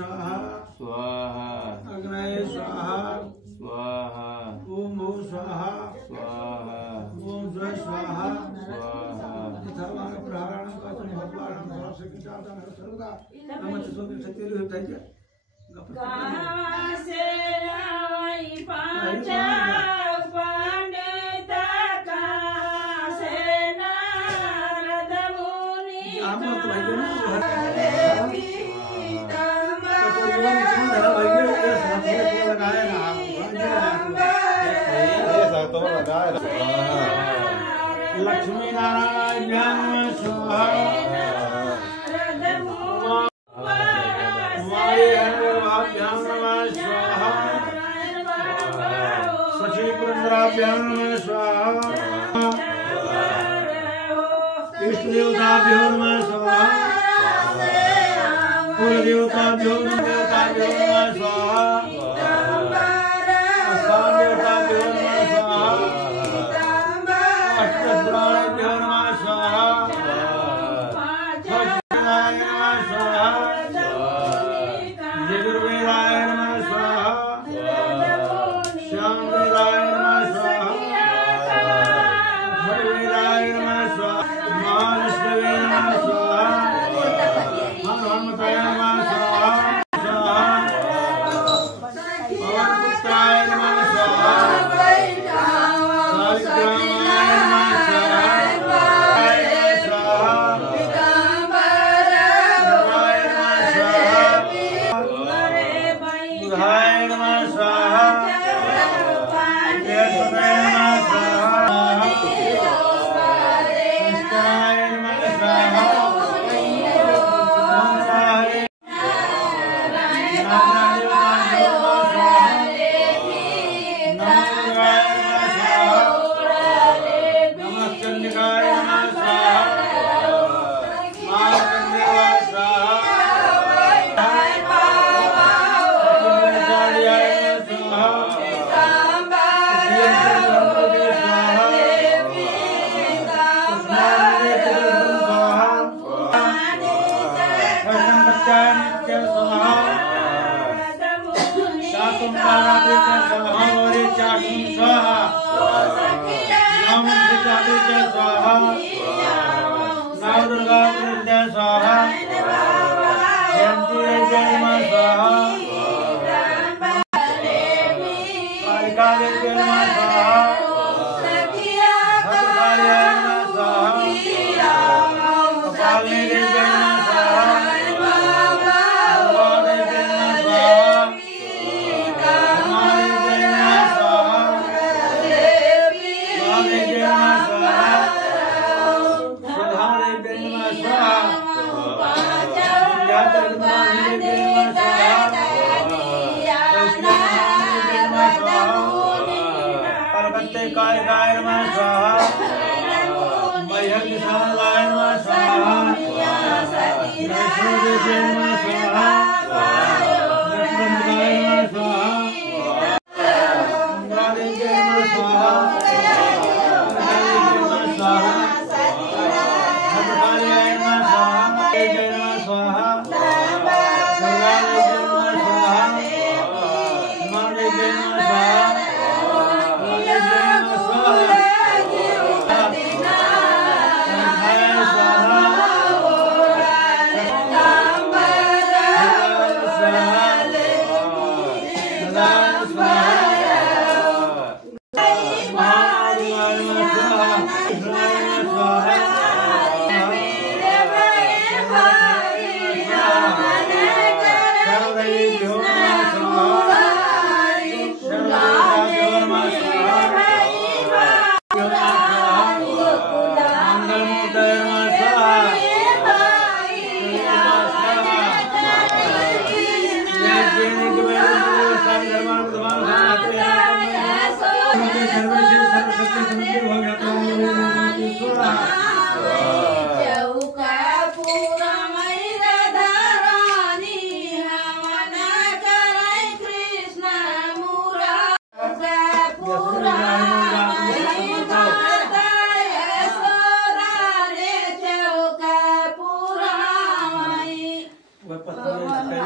स्वाहा स्वाहा अग्नये स्वाहा स्वाहा ओम भू स्वाहा स्वाहा ओम स्व स्वाहा स्वाहा सर्वान प्रहाराणां काचन भगवानां सर्वशक्तिदातां सर्वदा नमः सोति सत्यलु होताय कहाँ से आई पांचा पंडित कहाँ से नारद मुनि लक्ष्मी नारायण स्वाहा सचीपुरंद्राभ्यां नमः स्वाहा इष्ट देवताभ्यो नमः स्वाहा कुल देवताभ्यो नमः स्वाहा स्थान देवताभ्यो नमः स्वाहा अष्टपुराणेभ्यो नमः स्वाहा सच्चिदाय नमः स्वाहा यजुर्वेदाय नमः स्वाहा श्यामवेदाय नमः स्वाहा हरिवेदाय नमः स्वाहा महाविष्णवे नमः स्वाहा हनुमताय नमः स्वाहा पवनपुत्राय नमः स्वाहा सावित्राय नमः स्वाहा बुधाय नमः स्वाहा केशवाय नमः स्वाहा संस्काराय नमः स्वाहा ओंकाराय नमश्चंडिकाय नमः स्वाहा महागंधेवाय स्वाहा कालिकाय नमः स्वाहा मह्यदिशालाय नमः स्वाहा वैष्णोदेव्यै नमः स्वाहा लक्ष्मणदाय नमः स्वाहा इंद्रादेव्यै नमः स्वाहा नमः स्वाहा भद्रकाल्याय नमः स्वाहा देव्यै नमः स्वाहा सर्वादेव्यै नमः स्वाहा हिमादेव्यै नमः स्वाहा स्वाहा Kawan